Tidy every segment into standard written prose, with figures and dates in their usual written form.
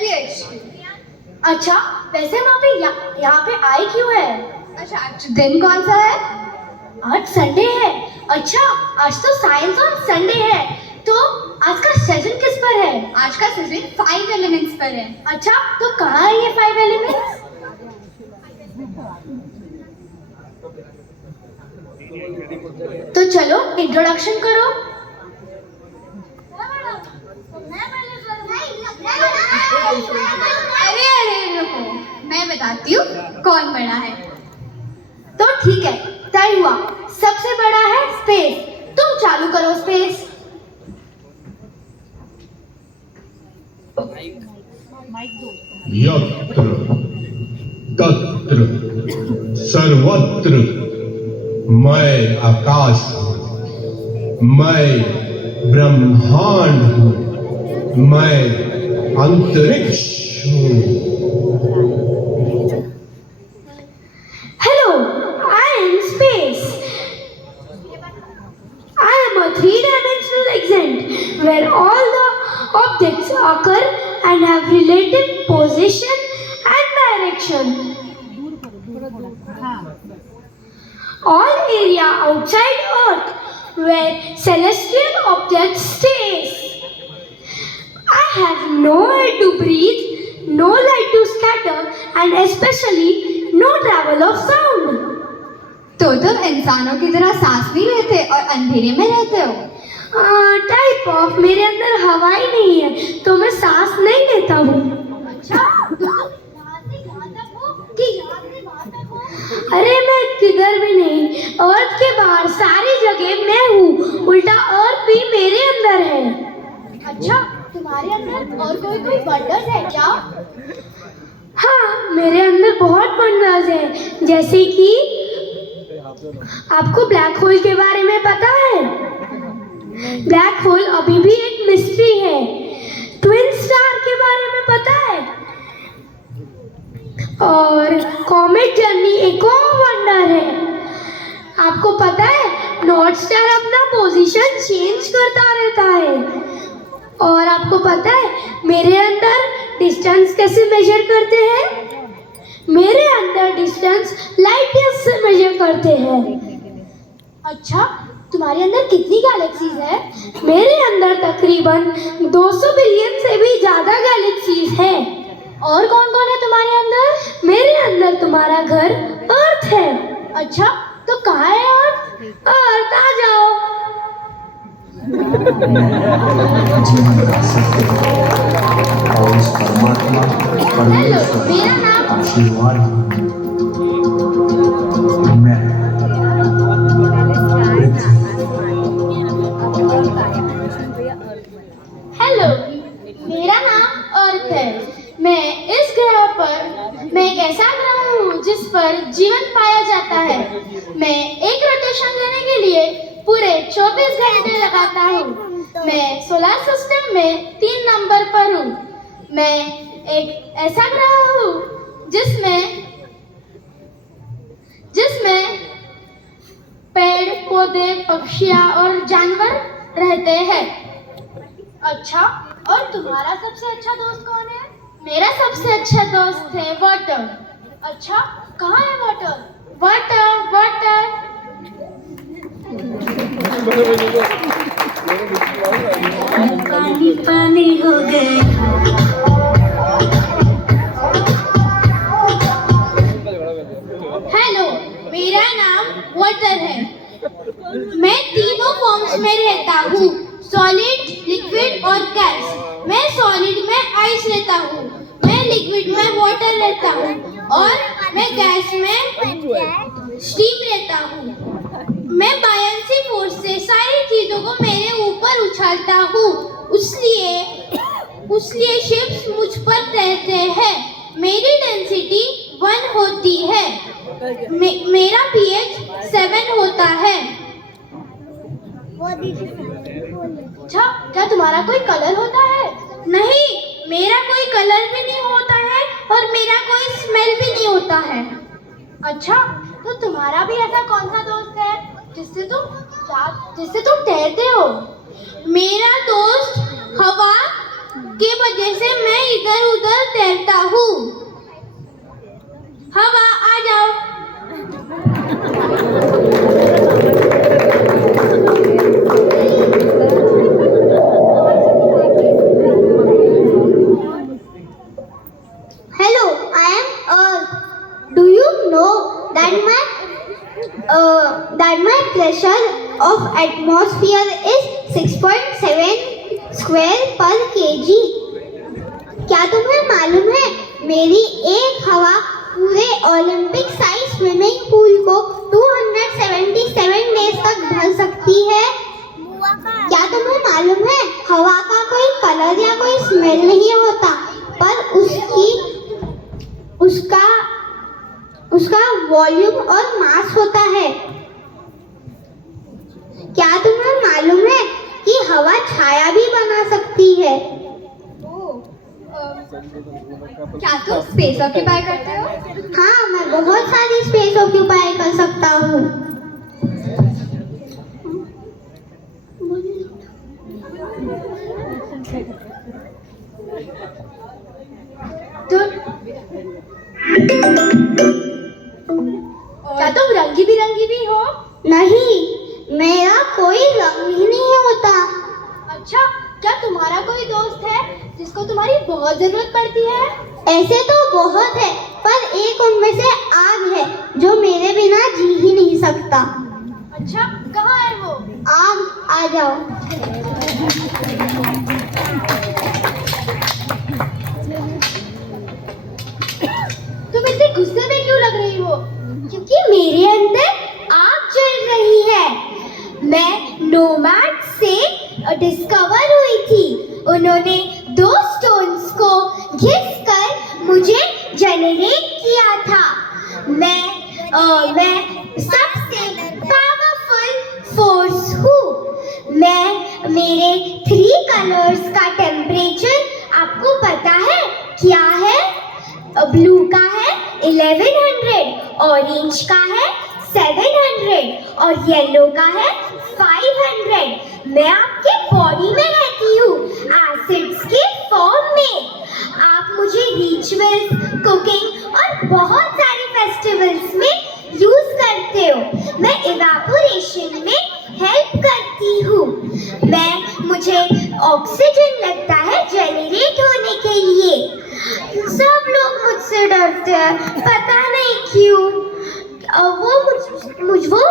PhD। अच्छा, वैसे वहाँ पे यहाँ पे आई क्यों है? अच्छा, आज दिन कौन सा है? आज संडे है। अच्छा, आज तो साइंस और संडे है, तो आज का सेशन किस पर है? आज का सेशन 5 एलिमेंट्स पर है। अच्छा, तो कहाँ है ये 5 एलिमेंट्स? तो चलो इंट्रोडक्शन करो। अरे रुको, मैं बताती हूँ कौन बड़ा है। तो ठीक है, तय हुआ। सबसे बड़ा है स्पेस। तुम चालू करो स्पेस। यत्र तत्र सर्वत्र मैं आकाश हूँ, मैं ब्रह्मांड हूँ, मैं अंतरिक्ष हूँ। Hello, I am space. I am a three-dimensional extent where all the objects occur and have relative position and direction. All area outside Earth where celestial objects stays. I have no air to breathe, no light to scatter, and especially no travel of sound. तो तुम इंसानों की तरह सांस नहीं लेते और अंधेरे में रहते हो? टाइप ऑफ मेरे अंदर हवा ही नहीं है, तो मैं सांस नहीं लेता हूँ। अच्छा, अरे मैं किधर भी नहीं, अर्थ के बाहर सारी जगह मैं हूँ, उल्टा अर्थ भी मेरे अंदर है। अच्छा, तुम्हारे अंदर और कोई वंडर्स है क्या? हाँ, मेरे अंदर बहुत वंडर्स है, जैसे कि आपको ब्लैक होल के बारे में पता है? ब्लैक होल अभी भी एक मिस्ट्री है। ट्विन स्टार के बारे में पता है? और कॉमेट जर्नी एक और वंडर है। आपको पता है, नॉर्थ स्टार अपना पोजीशन चेंज करता रहता है। और आपको पता है, मेरे अंदर डिस्टेंस कैसे मेजर करते हैं? मेरे अंदर डिस्टेंस लाइट ईयर्स से मेजर करते हैं। अच्छा, तुम्हारे अंदर कितनी गैलेक्सीज है? मेरे अंदर तकरीबन 200 बिलियन से भी ज्यादा गैलेक्सीज हैं। और कौन कौन है तुम्हारे अंदर? मेरे अंदर तुम्हारा घर अर्थ है। अच्छा, तो कहाँ है अर्थ? अर्थ आ जाओ। जीवन का सत्य और उस परमात्मा परमेश्वर मेरा नाम आशीर्वाद मैं हेलो, मेरा नाम अर्थ है। मैं इस ग्रह पर मैं एक ऐसा ग्रह हूँ जिस पर जीवन पाया जाता है। मैं एक रोटेशन देने के लिए पूरे 24 घंटे लगाता हूँ। मैं सोलर सिस्टम में 3 नंबर पर हूँ। मैं एक ऐसा ग्रह हूँ जिसमें पेड़ पौधे पक्षियाँ और जानवर रहते हैं। अच्छा, और तुम्हारा सबसे अच्छा दोस्त कौन है? मेरा सबसे अच्छा दोस्त है वाटर। अच्छा, कहाँ है वाटर? Water water. पानी पानी हो गए। हेलो, मेरा नाम वाटर है। मैं तीनों फॉर्म्स में रहता हूँ, सॉलिड, लिक्विड और गैस। मैं सॉलिड में आइस रहता हूँ, मैं लिक्विड में वाटर रहता हूँ और मैं गैस में स्टीम रहता हूँ। मैं बायंसी फोर्स से सारी चीजों को मेरे ऊपर उछालता हूँ, उसलिए शिप्स मुझ पर तैरते हैं। मेरी डेंसिटी 1 होती है। मेरा pH 7 होता है। अच्छा, क्या तुम्हारा कोई कलर होता है? नहीं, मेरा कोई कलर भी नहीं होता है और मेरा कोई स्मेल भी नहीं होता है। अच्छा, तो तुम्हारा भी ऐसा कौन सा दोस्त है जिससे तुम तैरते हो? मेरा दोस्त हवा, के वजह से मैं इधर उधर तैरता हूँ। हवा आ जाओ। Hello, I am Earth. Do you know that my pressure of atmosphere is 6.7 square per kg? क्या तुम्हें मालूम है मेरी एक हवा पूरे ओलंपिक साइज स्विमिंग पूल को 277 डेज तक भर सकती है? क्या तुम्हें मालूम है हवा का कोई कलर या कोई स्मेल नहीं होता, पर उसका वॉल्यूम और मास होता है? क्या तुम्हें मालूम है कि हवा छाया भी बना सकती है? क्या तुम स्पेस ऑक्यूपाई करते हो? हाँ, मैं बहुत सारी स्पेस ऑक्यूपाई कर सकता हूँ। क्या तुम रंगी बिरंगी भी हो? नहीं, मेरा कोई रंग ही नहीं होता। अच्छा, क्या तुम्हारा कोई दोस्त है जिसको तुम्हारी बहुत जरूरत पड़ती है? ऐसे तो बहुत है, पर एक उनमें से आग है जो मेरे बिना जी ही नहीं सकता। अच्छा, कहाँ है वो? आग, आ जाओ। तुम इतने गुस्से में क्यों लग रही हो? क्योंकि मेरे अंदर आग जल रही है। मैं नोमैड से डिस्कवर हुई थी। उन्होंने 2 स्टोन्स को घिसकर मुझे जनरेट किया था। मैं सबसे पावरफुल फोर्स हूँ। मेरे 3 कलर्स का टेम्परेचर आपको पता है क्या है? ब्लू का है 1100, ऑरेंज का है 700 और येलो का है 500। मैं आपके बॉडी में रहती हूँ एसिड्स के फॉर्म में। आप मुझे रिचुअल्स, कुकिंग और बहुत सारे फेस्टिवल्स में यूज करते हो। मैं इवेपोरेशन में हेल्प करती हूँ। मुझे ऑक्सीजन लगता है जनरेट होने के लिए। सब लोग मुझसे डरते हैं, पता नहीं क्यों। वो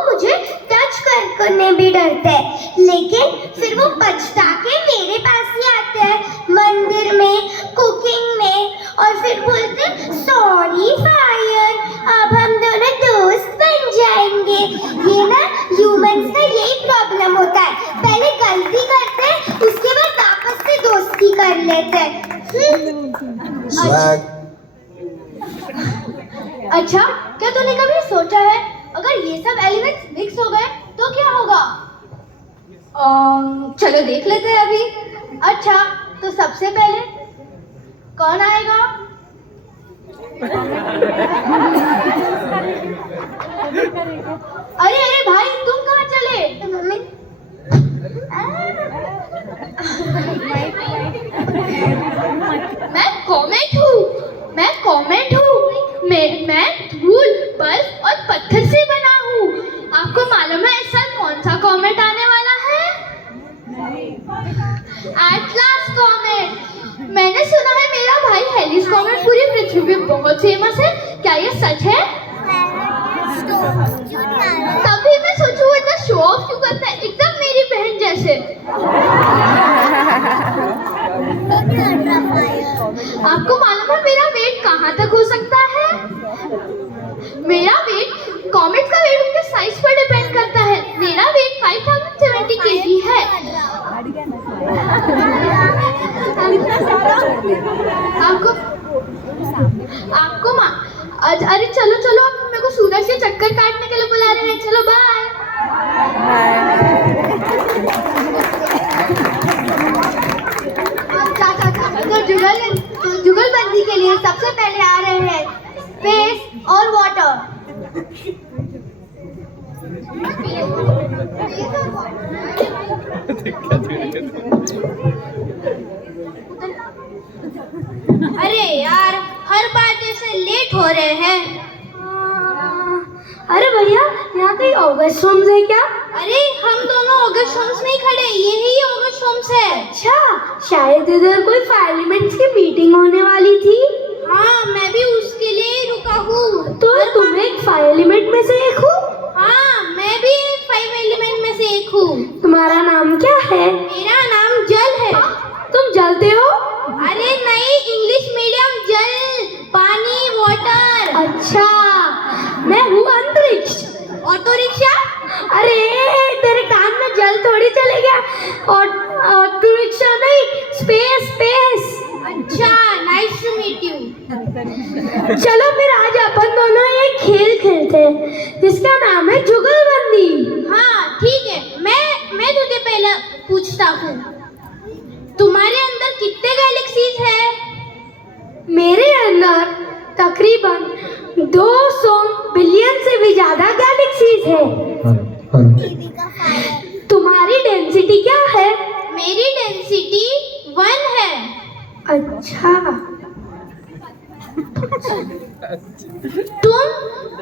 मुझे टच करने भी डरते हैं, लेकिन फिर वो पछता के मेरे पास ही आते हैं मंदिर में, कुकिंग में, और फिर बोलते सॉरी फायर, अब हम दोनों दोस्त बन जाएंगे। ये ना ह्यूमंस का यही प्रॉब्लम होता है, पहले गलती करते हैं, उसके बाद वापस से दोस्ती कर लेते हैं। अच्छा, क्या तूने कभी सोचा है अगर ये सब एलिमेंट्स मिक्स हो गए तो क्या होगा? चलो देख लेते हैं अभी। अच्छा, तो सबसे पहले कौन आएगा? अरे अरे भाई, तुम कहाँ चले? मम्मी मैं कॉमेट हूँ। मैं धूल, बर्फ और पत्थर से बना हूँ। आपको मालूम है इस साल कौन सा कॉमेट आने वाला है? Atlas comet. मैंने सुना है मेरा भाई हेलिस कॉमेट पूरी पृथ्वी पे बहुत फेमस है। क्या ये सच है? तभी मैं सोचूं इतना शो ऑफ क्यों करता है, एकदम मेरी बहन जैसे। आपको मालूम है मेरा वेट कहाँ तक हो सकता है? मेरा वेट, कॉमेट का वेट उनके साइज पर डिपेंड करता है। मेरा वेट 5070 kg है। अरे चलो चलो, अब मेरे को सूरज के चक्कर काटने के लिए बुला रहे हैं। चलो बाय। तो जुगलबंदी के लिए सबसे पहले आ रहे हैं स्पेस और वाटर। अरे यार, हर बार जैसे लेट हो रहे हैं। अरे भैया, यहाँ कहीं ऑगस्ट होम्स है क्या? अरे हम दोनों ऑगस्ट होम्स में ही खड़े, यही ऑगस्ट होम्स है। अच्छा, शायद इधर कोई फाइलमेंट्स की मीटिंग होने वाली थी। हाँ, मैं भी उसके लिए ही रुका हूँ। तो तुम एक फाइव एलिमेंट में से एक हो? हाँ, मैं भी 5 एलिमेंट में से एक हूँ। तुम्हारा नाम क्या है? मेरा नाम जल है। तुम जलते हो? अरे नहीं, इंग्लिश मीडियम, जल, पानी, वाटर। अच्छा, मैं हूँ अंतरिक्ष। Auto rickshaw? अरे तेरे कान में जल थोड़ी चले गया। ऑटो रिक्शा नहीं, स्पेस स्पेस। अच्छा, नाइस टू मीट यू। चलो फिर आज अपन दोनों एक खेल खेलते हैं जिसका नाम है जुगलबंदी। हाँ ठीक है, मैं तुझे पहले पूछता हूँ, तुम्हारे अंदर कितने गैलेक्सीज है? मेरे अंदर तकरीबन 200 बिलियन से भी ज्यादा गैलेक्सीज है। तुम्हारी डेंसिटी क्या है? मेरी डेंसिटी 1 है। अच्छा,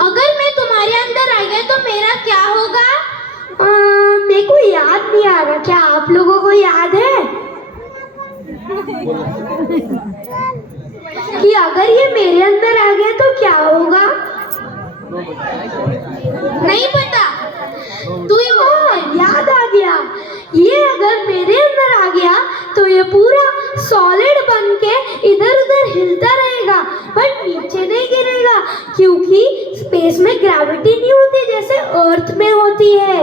अगर मैं तुम्हारे अंदर आ गया तो मेरा क्या होगा? मेरे को याद नहीं आ रहा, क्या आप लोगों को याद है कि अगर ये मेरे अंदर आ गया तो क्या होगा? नहीं पता, तू ही बोल। याद आ गया, ये अगर मेरे अंदर आ गया तो ये पूरा सॉलिड बन के इधर उधर हिलता रहेगा, बट नीचे नहीं गिरेगा क्योंकि स्पेस में ग्रेविटी नहीं होती जैसे अर्थ में होती है।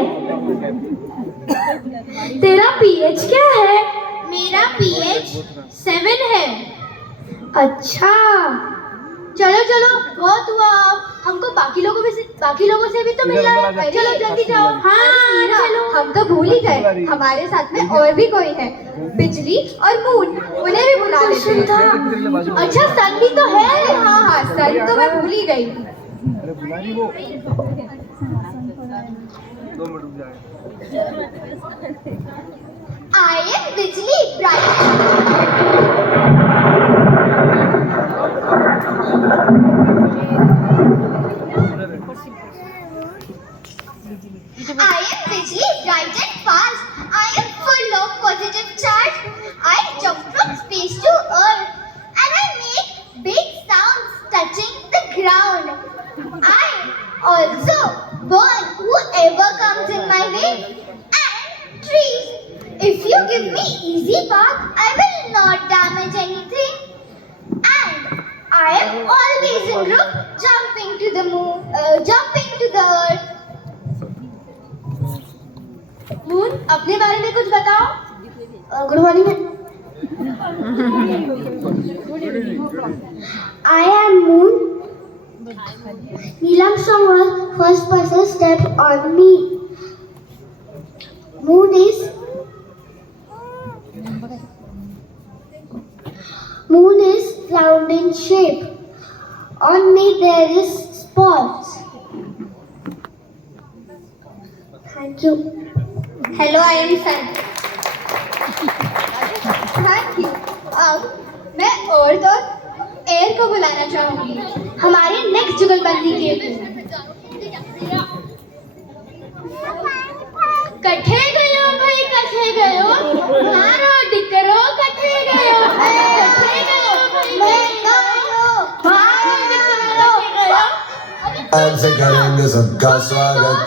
तेरा पीएच क्या है? मेरा पीएच 7 है। अच्छा, चलो चलो, बहुत हुआ, हमको बाकी लोगों से भी तो मिलना है। चलो जल्दी जाओ। हाँ चलो। हम तो भूल ही गए, हमारे साथ में और भी कोई है, बिजली और मून, उन्हें भी बुला लेते हैं। अच्छा, सन भी तो है। हाँ हाँ, सन तो मैं भूल ही गई। आई एम बिजली bright. I am busy, bright and fast. I am full of positive charge. I jump from space to earth and I make big sounds touching the ground. I also burn whoever comes in my way and trees. If you give me easy path, I will not damage anything. And I am always in group, jumping to the moon, jumping to the earth. Moon, अपने बारे में कुछ बताओ। Good morning. I am Moon. Neil Armstrong was first person step on me. Moon is round in shape. On me there is spots. Thank you. Hello, I am Sun. Thank you. अब मैं अर्थ और air को बुलाना चाहूंगी हमारे next जुगलबंदी के लिए। कठे गयो भाई, कठे गयो, मारो डिकरो, कठे गयो, कठे गयो भाई, मारो डिकरो, कठे गयो। आज से करेंगे सबका स्वागत।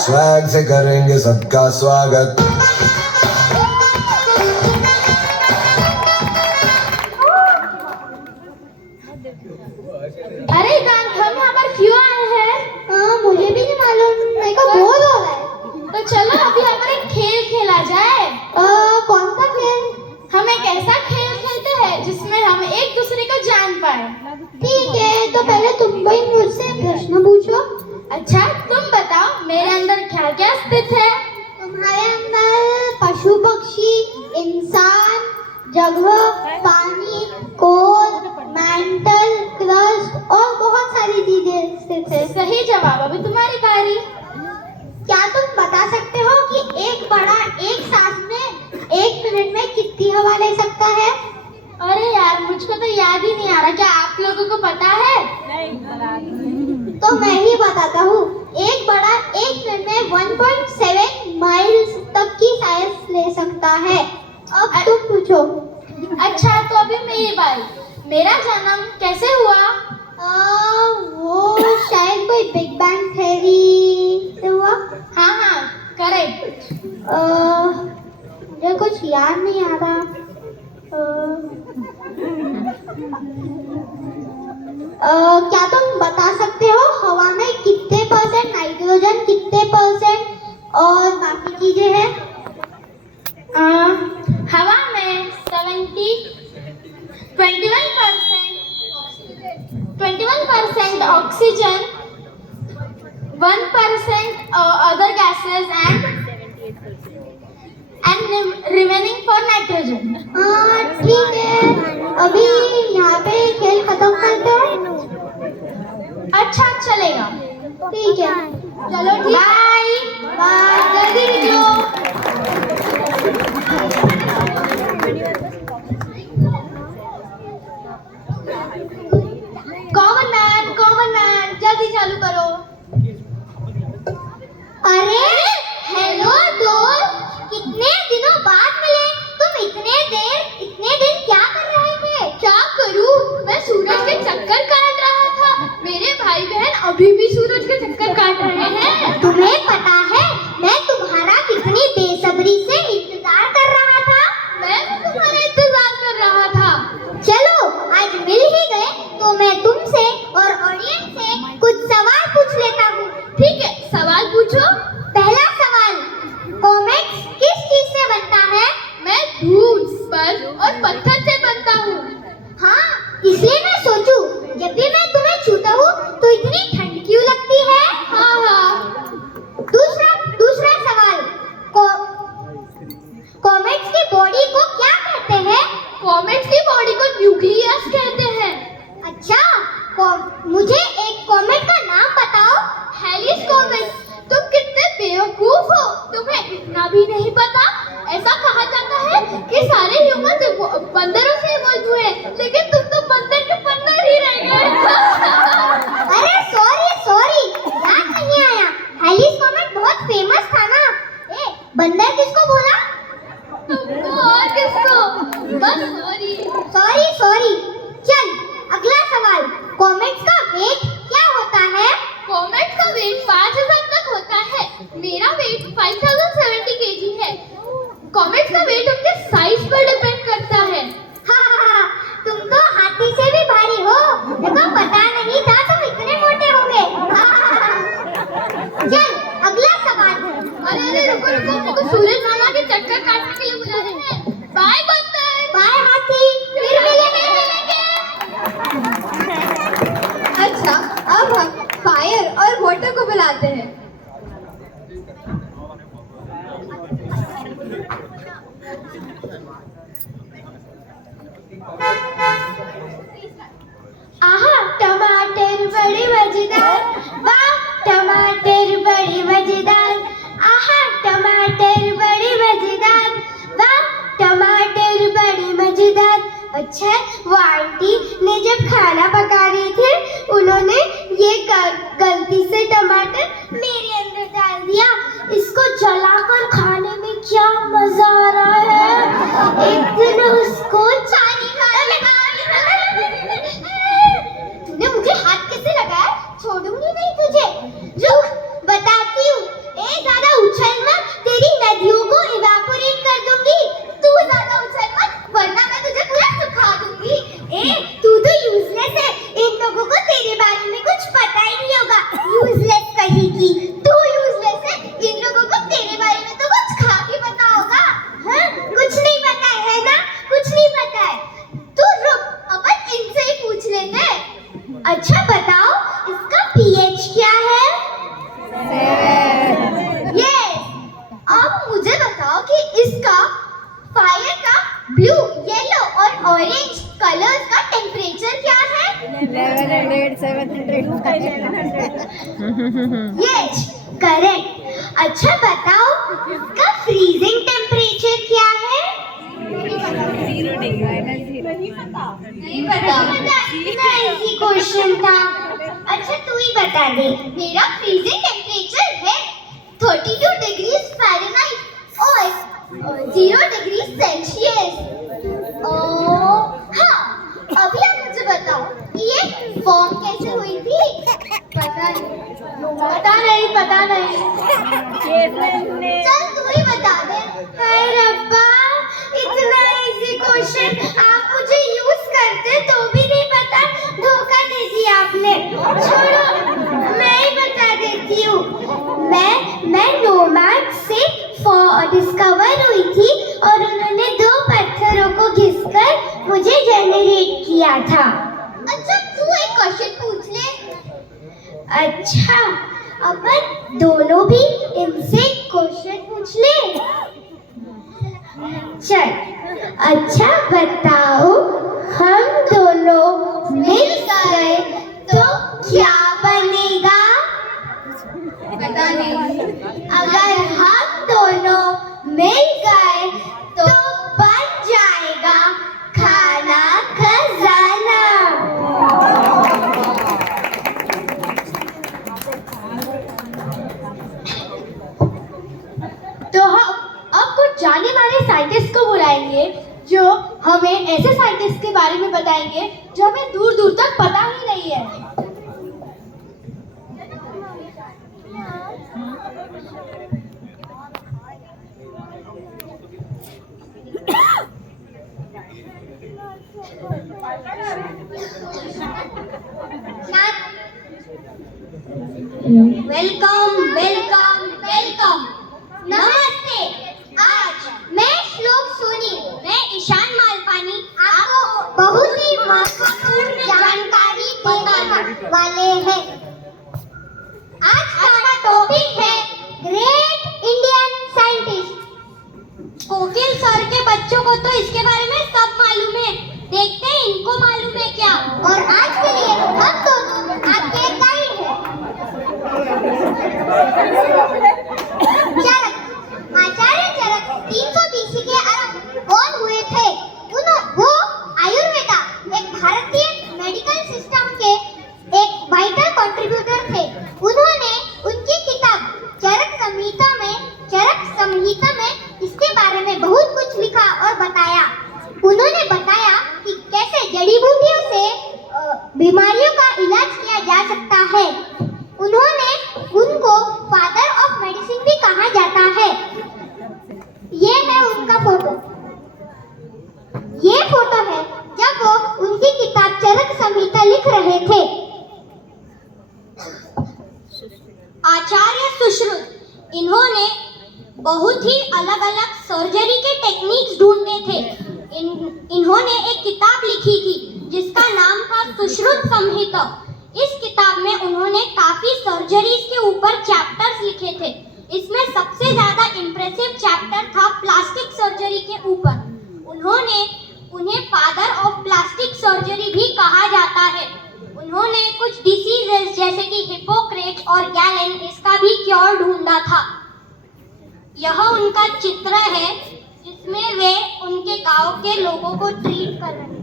स्वैग से करेंगे सबका स्वागत। अरे दान, हम यहाँ पर क्यों आए हैं? मुझे भी नहीं मालूम, मेरे को बोर हो रहा है। तो चलो अभी हम एक खेल खेला जाए। कौन सा खेल? हम एक ऐसा खेल खेलते हैं जिसमें हम एक दूसरे को जान पाए। ठीक है, तो पहले तुम भाई मुझसे प्रश्न पूछो। अच्छा, तुम बताओ मेरे अंदर क्या क्या स्थित है? तुम्हारे अंदर पशु पक्षी, इंसान, जगह, पानी, कोल, मेंटल, क्रस्ट और है। सही जवाब। अभी तुम्हारी बारी। क्या तुम बता सकते हो कि एक बड़ा एक सांस में 1 मिनट में कितनी हवा ले सकता है? अरे यार, मुझको तो याद ही नहीं आ रहा। क्या आप लोगों को पता है? तो मैं ही बताता हूँ। एक बड़ा 1 मिनट में 1.7 माइल्स तक की सांस ले सकता है। अब तुम पूछो। अच्छा, तो अभी मेरी बारी। मेरा जन्म कैसे हुआ? वो शायद कोई बिग बैंग थ्योरी से हुआ। हाँ, करेक्ट। मुझे कुछ याद नहीं आ रहा। क्या तुम बता सकते हो हवा में कितने % नाइट्रोजन, कितने % और बाकी चीजें हैं? हवा में 21% oxygen, 1% other gases and remaining for nitrogen. ठीक है, अभी यहाँ पे खेल खत्म करते हैं। अच्छा, चलेगा। ठीक है, चलो ठीक। बाय बाय, जल्दी निकलो। कॉमन मैन, जल्दी चालू करो। अरे हेलो दोस्त, कितने दिनों बाद मिले। तुम इतने दिन क्या कर रहे थे? क्या करूं? मैं सूरज के चक्कर काट रहा था। मेरे भाई बहन अभी भी सूरज के चक्कर काट रहे हैं। तुम्हें पता है मैं तुम्हारा कितनी बेसब्री से इंतजार कर रहा था। मैं भी तुम्हारा इंतजार कर रहा था। चलो आज मिल ही गए तो मैं तुमसे और ऑडियंस से कुछ सवाल पूछ लेता हूँ। ठीक है, सवाल पूछो। पहला सवाल, कॉमेट्स किस चीज से बनता है? मैं धूल, बर्फ और पत्थर से बनता हूँ। हाँ, इसलिए मैं सोचूं जब भी मैं तुम्हें छूता हूँ तो इतनी ठंड क्यों लगती है? हाँ। दूसरा सवाल, कॉमेट्स की बॉडी को क्या कहते हैं? कॉमेट्स की बॉडी को न्यूक्लियस कहते हैं। अच्छा, मुझे एक कॉमेट का नाम बताओ। हेलिस कॉमेट। तुम कितने बेवकूफ हो, तुम्हें इतना भी नहीं पता। ऐसा कहा जाता है कि सारे ह्यूमन बंदरों से इवॉल्व हुए, लेकिन तुम तो बंदर के बंदर ही रह गए। अरे सॉरी, याद नहीं आया। हेलिस कॉमेट बहुत फेमस था ना। बंदर किसको बोला? तुमको और किसको? बस सॉरी। चल अगला सवाल, कॉमेट्स का वेट क्या होता है? कॉमेट का वेट 5000 तक होता है। मेरा वेट 5070 kg है। कॉमेट्स का वेट उनके साइज पर डिपेंड करता है। हाँ, तुम तो हाथी से भी भारी हो। देखो पता नहीं था तुम इतने मोटे होंगे। चल अगला सवाल। अरे रुको, मुझको सूरज मामा के चक्कर काटने के लिए बुला रहे हैं। बाय बंदर। बाय हाथी, फिर मिलेंगे। अच्छा, अब हम फायर और वाटर को बुलाते हैं। आहा, टमाटर बड़े मजेदार, वाह टमाटर बड़े मजेदार। आहा, टमाटर बड़े मजेदार, वाह टमाटर बड़े मजेदार। अच्छा, वो आंटी ने जब खाना पका रही थी, उन्होंने ये गलती से टमाटर मेरे अंदर डाल दिया। इसको जलाकर खाने में क्या मजा आ रहा है। एक दिन उसको तूने मुझे हाथ कैसे लगाया? छोड़ूंगी नहीं तुझे। रुक, बताती हूँ। ज्यादा उछल मत, तेरी नदियों को इवापोरेट कर दूंगी। तू ज्यादा उछल मत, वरना मैं तुझे पूरा सुखा दूंगी। तू तो यूजलेस है। इन लोगों को तेरे बारे में कुछ पता ही नहीं होगा। यूजलेस कहेगी। तू यूजलेस है, इन लोगों को तेरे बारे में तो कुछ खा के पता होगा। हाँ, कुछ नहीं पता है ना? कुछ नहीं पता है। तू रुक, अपन इनसे ही पूछ लेंगे। अच्छा बताओ, इसका pH क्या है? यस। अब मुझे बताओ कि इसका फायर का ब्लू, येलो और ऑरेंज कलर्स का टेम्परेचर क्या है? Yes correct. अच्छा बताओ इसका फ्रीजिंग टेम्परेचर क्या है? नहीं पता। इतना इजी क्वेश्चन था। अच्छा तू ही बता दे। मेरा फ्रीजिंग टेम्परेचर है 32 डिग्री फ़ारेनहाइट और 0 डिग्री सेल्सियस। हाँ, अभी आप मुझे बताओ कि ये फॉर्म कैसे हुई थी? पता नहीं। चल तू ही बता दे। हाय रब्बा, इतना इजी क्वेश्चन आप मुझे यूज करते तो भी नहीं पता। धोखा दे दिया आपने। छोड़ो, मैं ही बता देती हूँ। मैं नोमैड से डिस्कवर हुई थी और उन्होंने 2 पत्थरों को घिसकर मुझे जनरेट किया था। अच्छा तू एक क्वेश्चन पूछ ले। अच्छा, अपन दोनों भी इनसे क्वेश्चन पूछ ले। चल, अच्छा बताओ, हम दोनों मिल गए तो क्या बनेगा? पता नहीं। अगर हम दोनों मिल गए तो बन जाएगा खाना खजाना। तो हम अब कुछ जाने माने साइंटिस्ट को बुलाएंगे जो हमें ऐसे साइंटिस्ट के बारे में बताएंगे जो हमें दूर दूर तक पता ही नहीं है। वेलकम। नमस्ते। आज मैं श्लोक सोनी, मैं ईशान मालपानी आपको बहुत ही महत्वपूर्ण जानकारी देने वाले हैं। आज का टॉपिक है ग्रेट इंडियन साइंटिस्ट। कोकिल सर के बच्चों को तो इसके बारे में सब मालूम है। देखते हैं इनको मालूम है क्या। और आज के लिए हम दोनों आपके गाइड हैं। चरक, आचार्य चरक 300 BC के आरंभ कौन हुए थे? वो आयुर्वेदा एक भारतीय मेडिकल सिस्टम के एक वाइटल कंट्रीब्यूटर थे। उन्होंने उनकी किताब चरक संहिता में इसके बारे में बहुत कुछ लिखा और बताया। उन्होंने बताया कि कैसे जड़ी बूटियों से बीमारियों का इलाज किया जा सकता है। उनको फादर ऑफ मेडिसिन भी कहा जाता है। ये है उनका फोटो। ये फोटो है जब वो उनकी किताब चरक संहिता लिख रहे थे। आचार्य सुश्रुत, इन्होंने बहुत ही अलग अलग सर्जरी के टेक्निक्स ढूंढे थे। इन्होंने एक किताब लिखी थी जिसका नाम था सुश्रुत संहिता। इस किताब में उन्होंने काफी सर्जरीज के ऊपर चैप्टर्स लिखे थे। इसमें सबसे ज्यादा इम्प्रेसिव चैप्टर था प्लास्टिक सर्जरी के ऊपर। उन्हें फादर ऑफ प्लास्टिक सर्जरी भी कहा जाता है। उन्होंने कुछ डिसीजेस जैसे कि हिपोक्रेट्स और गैलेन इसका भी क्योर ढूंढा था। यह उनका चित्र है जिसमें वे उनके गांव के लोगों को ट्रीट कर रहे हैं।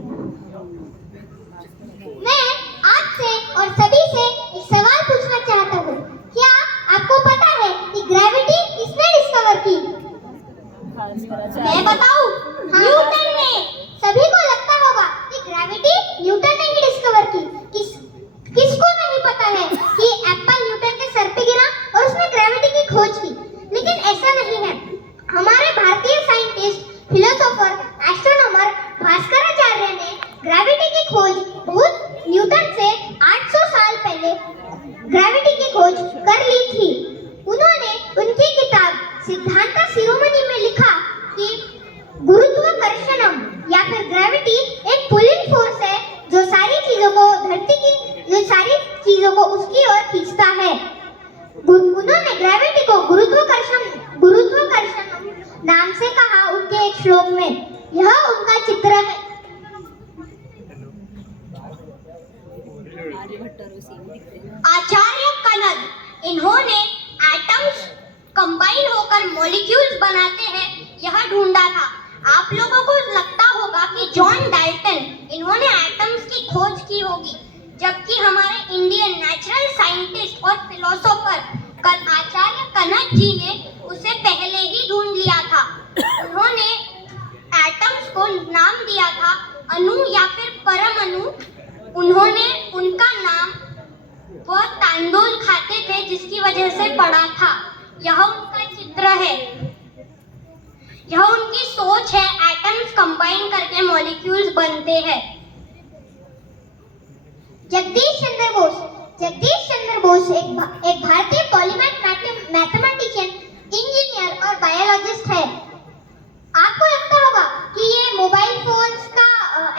मैं आपसे और सभी से एक सवाल पूछना चाहता हूँ। क्या आपको पता है कि ग्रेविटी किसने डिस्कवर की? मैं बताऊं? न्यूटन ने। सभी को लगता होगा कि ग्रेविटी न्यूटन ने ही डिस्कवर की। किसको नहीं पता है कि एप्पल न्यूटन के सर पे गिरा और उसने ग्रेविटी की खोज की। लेकिन ऐसा नहीं है। हमारे भारतीय साइंटिस्ट, फिलोसोफर, एस्ट्रोनॉमर भास्कराचार्य ने ग्रेविटी की खोज न्यूटन से 800 साल पहले ग्रेविटी की खोज कर ली थी। उन्होंने उनकी किताब सिद्धांत शिरोमणि में लिखा कि गुरुत्वाकर्षणम या फिर ग्रेविटी एक पुलिंग फोर्स है जो सारी चीजों को उसकी ओर खींचता है। उन्होंने ग्रेविटी को गुरुत्वाकर्षण नाम से कहा उनके एक श्लोक में। यह उनका चित्र है। आचार्य कनद, इन्होंने एटम्स कंबाइन होकर मॉलिक्यूल्स बनाते हैं यह ढूंढा था। आप लोगों को लगता होगा कि जॉन डाल्टन, इन्होंने एटम्स की खोज की होगी, जबकि हमारे इंडियन नेचुरल साइंटिस्ट और फिलोसोफर आचार्य कनद जी ने उसे पहले ही ढूंढ लिया था। उन्होंने एटम्स को नाम दिया था अणु या फिर परमाणु। उन्होंने उनका नाम वह तांदूल खाते थे जिसकी वजह से पड़ा था। यह उनका चित्र है, यह उनकी सोच है। एटम्स कंबाइन करके मॉलिक्यूल्स बनते हैं। जगदीश चंद्र बोस एक भारतीय पॉलीमैथ, मैथमेटिशियन, इंजीनियर और बायोलॉजिस्ट है। आपको लगता होगा कि ये मोबाइल फोन्स का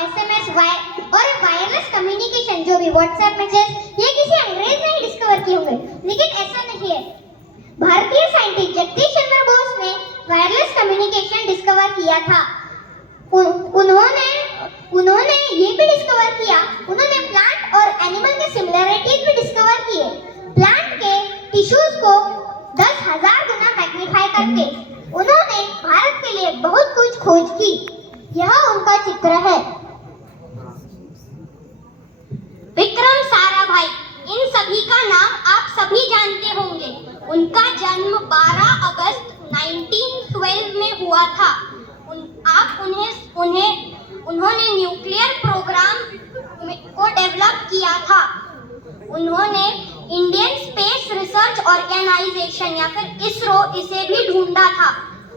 SMS और वायरलेस कम्युनिकेशन, जो भी व्हाट्सएप मैसेज, ये किसी अंग्रेज ने ही डिस्कवर किए होंगे, लेकिन ऐसा नहीं है। भारतीय साइंटिस्ट जगदीश चंद्र बोस ने वायरलेस कम्युनिकेशन डिस्कवर किया था। उन्होंने ये भी डिस्कवर किया, उन्होंने प्लांट और एनिमल के सिमिलरिटीज भी डिस्कवर किए। प्लांट के टिश्यूज को 10,000 गुना मैग्नीफाई करके उन्होंने भारत के लिए बहुत कुछ खोज की। यह उनका चित्र है। विक्रम साराभाई, इन सभी का नाम आप सभी जानते होंगे। उनका जन्म 12 अगस्त 1912 में हुआ था। उन्होंने न्यूक्लियर प्रोग्राम को डेवलप किया था। उन्होंने इंडियन स्पेस रिसर्च ऑर्गेनाइजेशन या फिर इसरो, इसे भी ढूंढा था।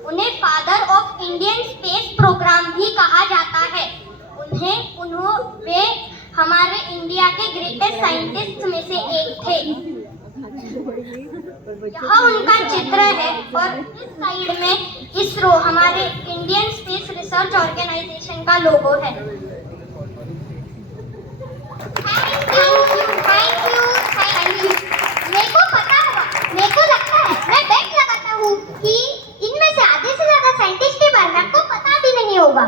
उन्हें father of Indian space programme भी कहा जाता है। वे हमारे इंडिया के ग्रेटेस्ट साइंटिस्ट में से एक थे। यह उनका चित्र है और इस साइड में इसरो, हमारे इंडियन स्पेस रिसर्च ऑर्गेनाइजेशन का लोगो है। Thank you. मेरे को लगता है, मैं बेट लगाता हूँ कि इनमें से आधे से ज्यादा साइंटिस्ट के बारे में आपको पता भी नहीं होगा।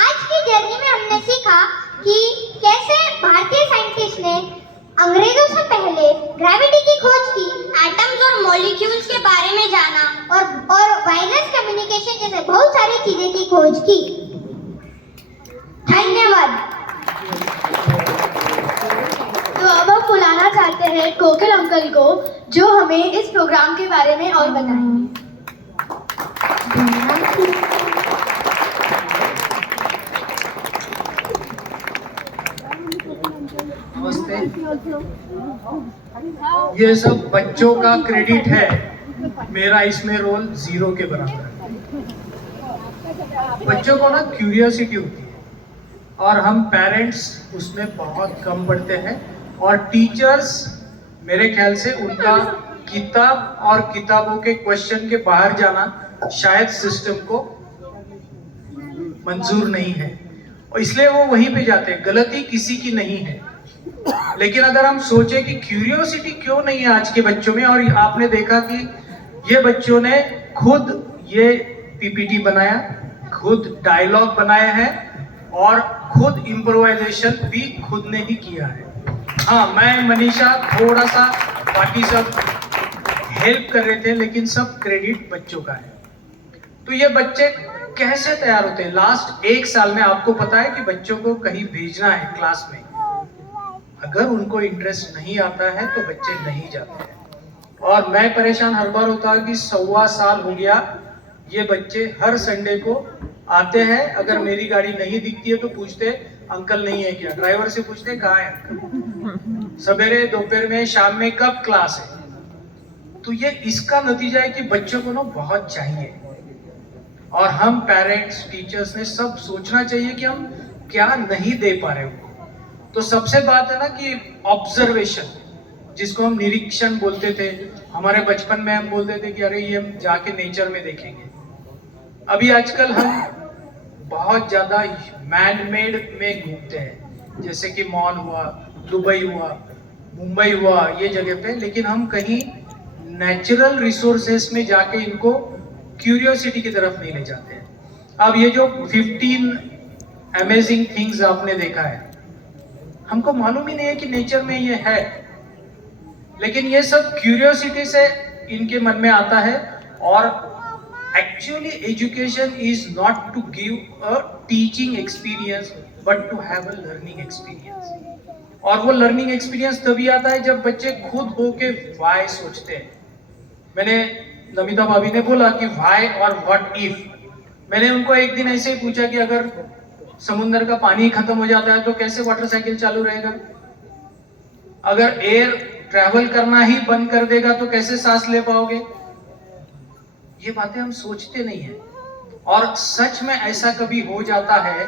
आज की जर्नी में हमने सीखा कि कैसे भारतीय साइंटिस्ट ने अंग्रेजों से पहले ग्रेविटी की खोज की, एटम्स और मॉलिक्यूल्स के बारे में जाना और वायरलेस कम्युनिकेशन जैसे बहुत सारी चीजें की खोज की। धन्यवाद। तो अब हम बुलाना चाहते हैं कोकिल अंकल को, जो हमें इस प्रोग्राम के बारे में और बताएंगे। नमस्ते। ये सब बच्चों का क्रेडिट है, मेरा इसमें रोल 0 के बराबर है। बच्चों को ना क्यूरियोसिटी होती है और हम पेरेंट्स उसमें बहुत कम पढ़ते हैं, और टीचर्स मेरे ख्याल से उनका किताब और किताबों के क्वेश्चन के बाहर जाना शायद सिस्टम को मंजूर नहीं है, और इसलिए वो वहीं पे जाते हैं। गलती किसी की नहीं है, लेकिन अगर हम सोचे कि क्यूरियोसिटी क्यों नहीं है आज के बच्चों में, और आपने देखा कि ये बच्चों ने खुद ये पीपीटी बनाया, खुद डायलॉग बनाया है और खुद इम्प्रोवाइजेशन भी खुद ने ही किया है। हाँ, मैं मनीषा थोड़ा सा बाकी सब हेल्प कर रहे थे, लेकिन सब क्रेडिट बच्चों का है। तो ये बच्चे कैसे तैयार होते हैं? लास्ट 1 साल में आपको पता है कि बच्चों को कहीं भेजना है क्लास में, अगर उनको इंटरेस्ट नहीं आता है तो बच्चे नहीं जाते हैं। और मैं परेशान हर बार होता है कि 1.25 साल हो गया, ये बच्चे हर संडे को आते हैं। अगर मेरी गाड़ी नहीं दिखती है तो पूछते अंकल नहीं है क्या, ड्राइवर से पूछते कहाँ है अंकल, सवेरे दोपहर में शाम में कब क्लास है। तो ये इसका नतीजा है कि बच्चों को ना बहुत चाहिए, और हम पेरेंट्स, टीचर्स ने सब सोचना चाहिए कि हम क्या नहीं दे पा रहे उनको। तो सबसे बात है ना कि ऑब्जर्वेशन, जिसको हम निरीक्षण बोलते थे। हमारे बचपन में हम बोलते थे कि अरे ये हम जाके नेचर में देखेंगे। अभी आजकल हम बहुत ज्यादा मैन मेड में घूमते हैं, जैसे कि मॉल हुआ, दुबई हुआ, मुंबई हुआ, ये जगह पे, लेकिन हम कहीं नेचुरल रिसोर्सेस में जाके इनको क्यूरियोसिटी की तरफ नहीं ले जाते हैं। अब ये जो 15 अमेजिंग थिंग्स आपने देखा है, हमको मालूम ही नहीं है कि नेचर में ये है, लेकिन ये सब क्यूरियोसिटी से इनके मन में आता है। और actually education is not to give a teaching experience but to have a learning experience. और वो लर्निंग एक्सपीरियंस तभी आता है जब बच्चे खुद होके व्हाई सोचते हैं। मैंने नमिता भाभी ने बोला कि व्हाई और व्हाट इफ, मैंने उनको एक दिन ऐसे ही पूछा कि अगर समुद्र का पानी खत्म हो जाता है तो कैसे वाटर साइकिल चालू रहेगा, अगर एयर ट्रैवल करना ही बंद कर देगा तो कैसे सांस ले पाओगे। ये बातें हम सोचते नहीं है, और सच में ऐसा कभी हो जाता है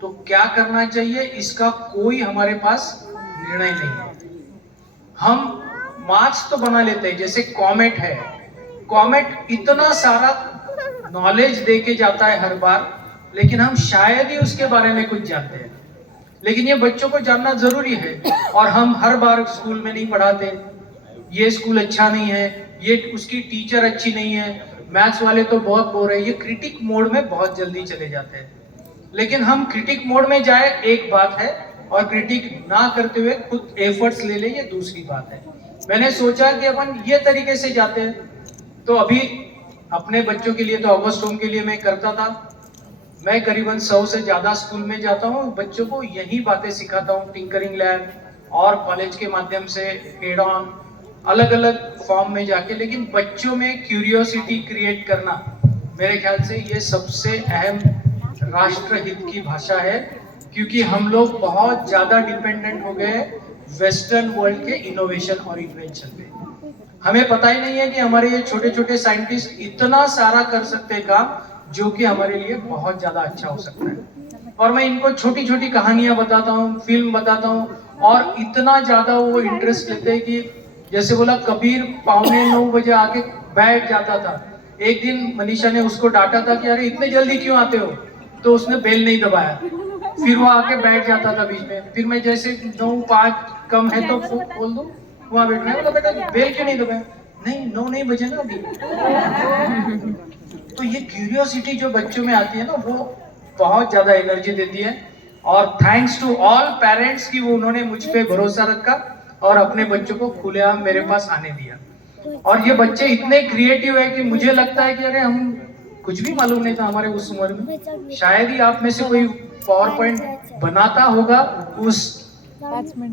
तो क्या करना चाहिए इसका कोई हमारे पास निर्णय नहीं है। हम मार्क्स तो बना लेते हैं, जैसे कॉमेट है, कॉमेट इतना सारा नॉलेज दे के जाता है हर बार, लेकिन हम शायद ही उसके बारे में कुछ जानते हैं। लेकिन ये बच्चों को जानना जरूरी है, और हम हर बार स्कूल में नहीं पढ़ाते। ये स्कूल अच्छा नहीं है, ये उसकी टीचर अच्छी नहीं है, मैथ्स वाले तो बहुत बोर है, ये क्रिटिक मोड में बहुत जल्दी चले जाते हैं। लेकिन हम क्रिटिक मोड में जाए एक बात है, और क्रिटिक ना करते हुए खुद एफर्ट्स ले ले ये दूसरी बात है। मैंने सोचा कि अपन ये तरीके से जाते हैं, तो अभी अपने बच्चों के लिए तो ऑगस्ट होम के लिए मैं करता था, मैं करीबन 100 से ज्यादा स्कूल में जाता हूँ, बच्चों को यही बातें सिखाता हूँ, टिंकरिंग लैब और कॉलेज के माध्यम से हेड ऑन अलग अलग फॉर्म में जाके। लेकिन बच्चों में क्यूरियोसिटी क्रिएट करना मेरे ख्याल से ये सबसे अहम राष्ट्रहित की भाषा है, क्योंकि हम लोग बहुत ज्यादा डिपेंडेंट हो गए वेस्टर्न वर्ल्ड के इनोवेशन और इन्वेंशन पे। हमें पता ही नहीं है कि हमारे ये छोटे छोटे साइंटिस्ट इतना सारा कर सकते हैं काम, जो कि हमारे लिए बहुत ज्यादा अच्छा हो सकता है। और मैं इनको छोटी छोटी कहानियां बताता हूँ, फिल्म बताता हूँ, और इतना ज्यादा वो इंटरेस्ट लेते हैं कि जैसे बोला कबीर 8:45 बजे आके बैठ जाता था। एक दिन मनीषा ने उसको डांटा था कि अरे इतने जल्दी क्यों आते हो, तो उसने बेल नहीं दबाया, फिर वो आके बैठ जाता था बीच में। फिर मैं जैसे 9:05 कम है तो बोल दो वहां बैठना है, बेटा बेल क्यों नहीं दबाया, नहीं 9 नहीं बजे ना अभी। तो ये क्यूरियोसिटी जो बच्चों में आती है ना, वो बहुत ज्यादा एनर्जी देती है। और थैंक्स टू ऑल पेरेंट्स कि वो उन्होंने मुझ पे भरोसा रखा और अपने बच्चों को खुलेआम मेरे पास आने दिया। और ये बच्चे इतने क्रिएटिव है कि मुझे लगता है कि अरे हम कुछ भी मालूम नहीं था हमारे उस उम्र में। शायद ही आप में से कोई पावर पॉइंट बनाता होगा उस,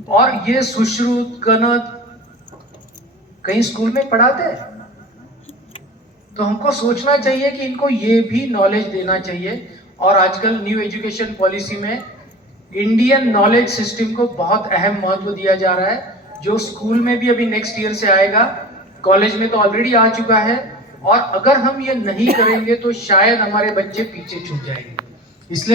और ये सुश्रुत गणित कहीं स्कूल में पढ़ाते हैं, तो हमको सोचना चाहिए कि इनको ये भी नॉलेज देना चाहिए। और आजकल न्यू एजुकेशन पॉलिसी में इंडियन नॉलेज सिस्टम को बहुत अहम महत्व दिया जा रहा है, जो स्कूल में भी अभी नेक्स्ट ईयर से आएगा, कॉलेज में तो ऑलरेडी आ चुका है। और अगर हम ये नहीं करेंगे तो शायद हमारे बच्चे पीछे छूट जाएंगे। इसलिए